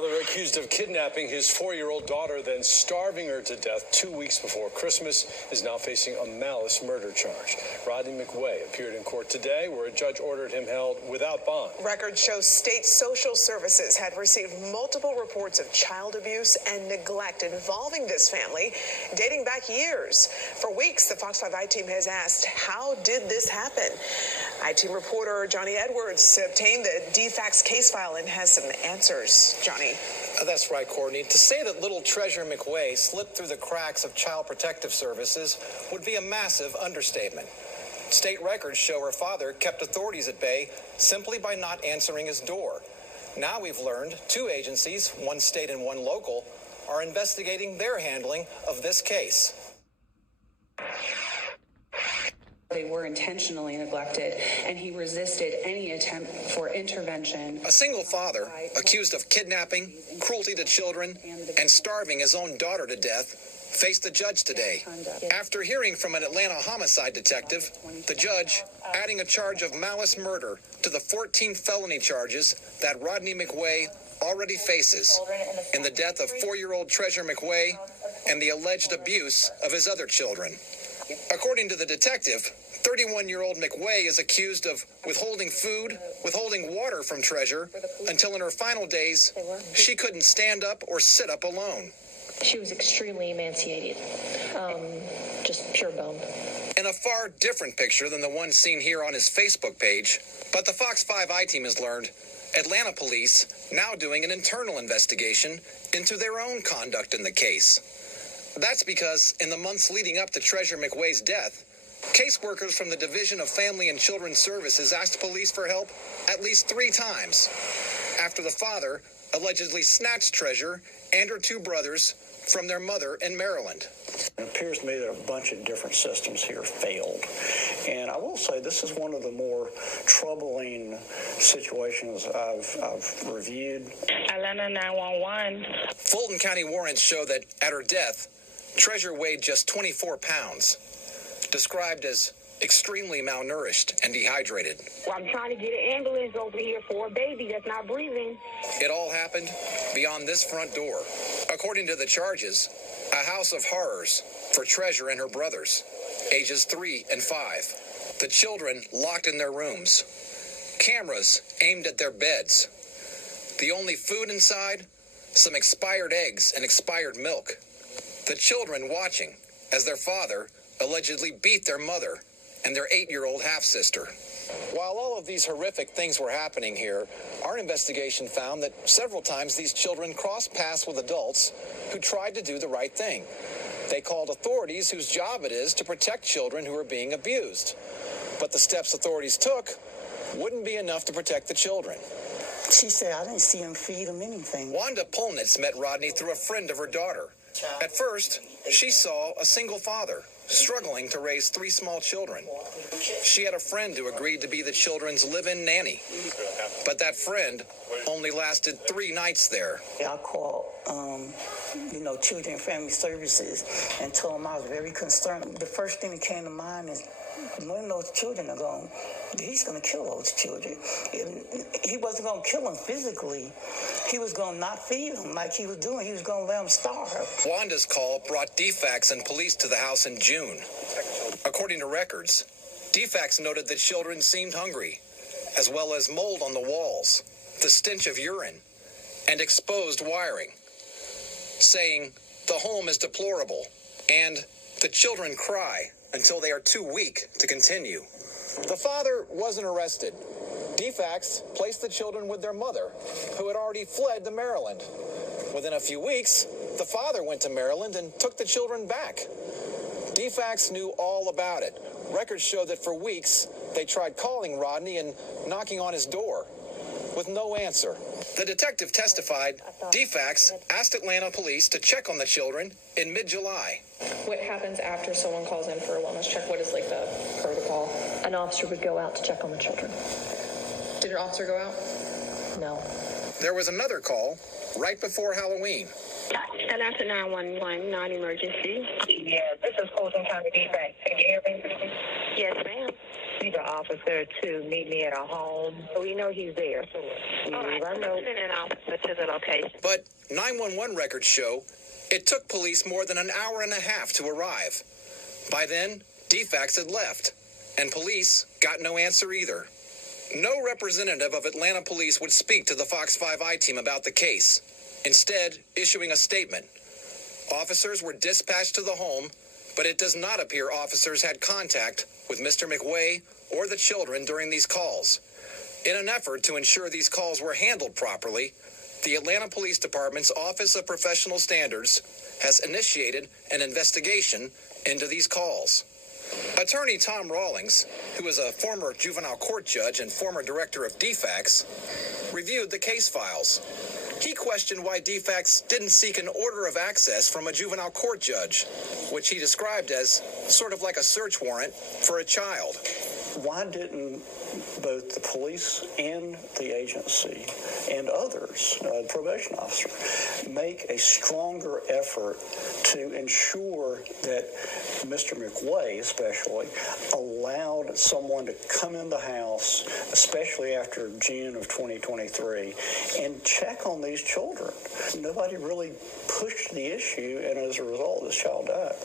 father accused of kidnapping his 4-year-old daughter, then starving her to death 2 weeks before Christmas, is now facing a malice murder charge. Rodney McWay appeared in court today, where a judge ordered him held without bond. Records show state social services had received multiple reports of child abuse and neglect involving this family, dating back years. For weeks, the Fox 5 I-Team has asked, how did this happen? I-Team reporter Johnny Edwards obtained the DFACS case file and has some answers. Johnny. That's right, Courtney. To say that little Treasure McWay slipped through the cracks of Child Protective Services would be a massive understatement. State records show her father kept authorities at bay simply by not answering his door. Now we've learned 2 agencies, one state and one local, are investigating their handling of this case. They were intentionally neglected, and he resisted any attempt for intervention. A single father accused of kidnapping, cruelty to children, and starving his own daughter to death faced the judge today. After hearing from an Atlanta homicide detective, the judge adding a charge of malice murder to the 14 felony charges that Rodney McWay already faces in the death of 4-year-old Treasure McWay and the alleged abuse of his other children. According to the detective, 31-year-old McWay is accused of withholding food, withholding water from Treasure, until in her final days, she couldn't stand up or sit up alone. She was extremely emaciated, just pure bone. In a far different picture than the one seen here on his Facebook page, but the Fox 5 I-Team has learned Atlanta police now doing an internal investigation into their own conduct in the case. That's because in the months leading up to Treasure McWay's death, caseworkers from the Division of Family and Children's Services asked police for help at least 3 times after the father allegedly snatched Treasure and her 2 brothers from their mother in Maryland. It appears to me that a bunch of different systems here failed. And I will say this is one of the more troubling situations I've reviewed. Atlanta 911. Fulton County warrants show that at her death, Treasure weighed just 24 pounds, described as extremely malnourished and dehydrated. Well, I'm trying to get an ambulance over here for a baby that's not breathing. It all happened beyond this front door. According to the charges, a house of horrors for Treasure and her brothers, ages 3 and 5. The children locked in their rooms. Cameras aimed at their beds. The only food inside, some expired eggs and expired milk. The children watching as their father allegedly beat their mother and their 8-year-old half-sister. While all of these horrific things were happening here, our investigation found that several times these children crossed paths with adults who tried to do the right thing. They called authorities whose job it is to protect children who are being abused. But the steps authorities took wouldn't be enough to protect the children. She said, I didn't see him feed him anything. Wanda Polnitz met Rodney through a friend of her daughter. At first, she saw a single father struggling to raise 3 small children. She had a friend who agreed to be the children's live-in nanny. But that friend only lasted 3 nights there. I called, Children and Family Services and told them I was very concerned. The first thing that came to mind is when those children are gone, he's going to kill those children. He wasn't going to kill them physically. He was going to not feed them like he was doing. He was going to let them starve. Wanda's call brought DFACS and police to the house in June. According to records, DFACS noted that children seemed hungry, as well as mold on the walls, the stench of urine, and exposed wiring, saying the home is deplorable and the children cry until they are too weak to continue. The father wasn't arrested. DFACS placed the children with their mother, who had already fled to Maryland. Within a few weeks, the father went to Maryland and took the children back. DFACS knew all about it. Records show that for weeks, they tried calling Rodney and knocking on his door, with no answer. The detective testified DFACS asked Atlanta police to check on the children in mid-July. What happens after someone calls in for a wellness check? What is the protocol? An officer would go out to check on the children. Did your officer go out? No. There was another call right before Halloween. Atlanta 911, non-emergency. Yeah, this is Fulton County DFACS. Can you hear me? Yes, ma'am. He's an officer to meet me at a home. So we know he's there. All right, I know. Send an officer to the location. But 911 records show it took police more than an hour and a half to arrive. By then, DFACS had left, and police got no answer either. No representative of Atlanta Police would speak to the Fox 5 I-team about the case, instead issuing a statement. Officers were dispatched to the home, but it does not appear officers had contact with Mr. McWay or the children during these calls. In an effort to ensure these calls were handled properly, the Atlanta Police Department's Office of Professional Standards has initiated an investigation into these calls. Attorney Tom Rawlings, who is a former juvenile court judge and former director of DFACS, reviewed the case files. He questioned why DFACS didn't seek an order of access from a juvenile court judge, which he described as sort of like a search warrant for a child. Why didn't both the police and the agency and others, the probation officer, make a stronger effort to ensure that Mr. McWay especially allowed someone to come in the house, especially after June of 2023, and check on these children? Nobody really pushed the issue, and as a result, this child died.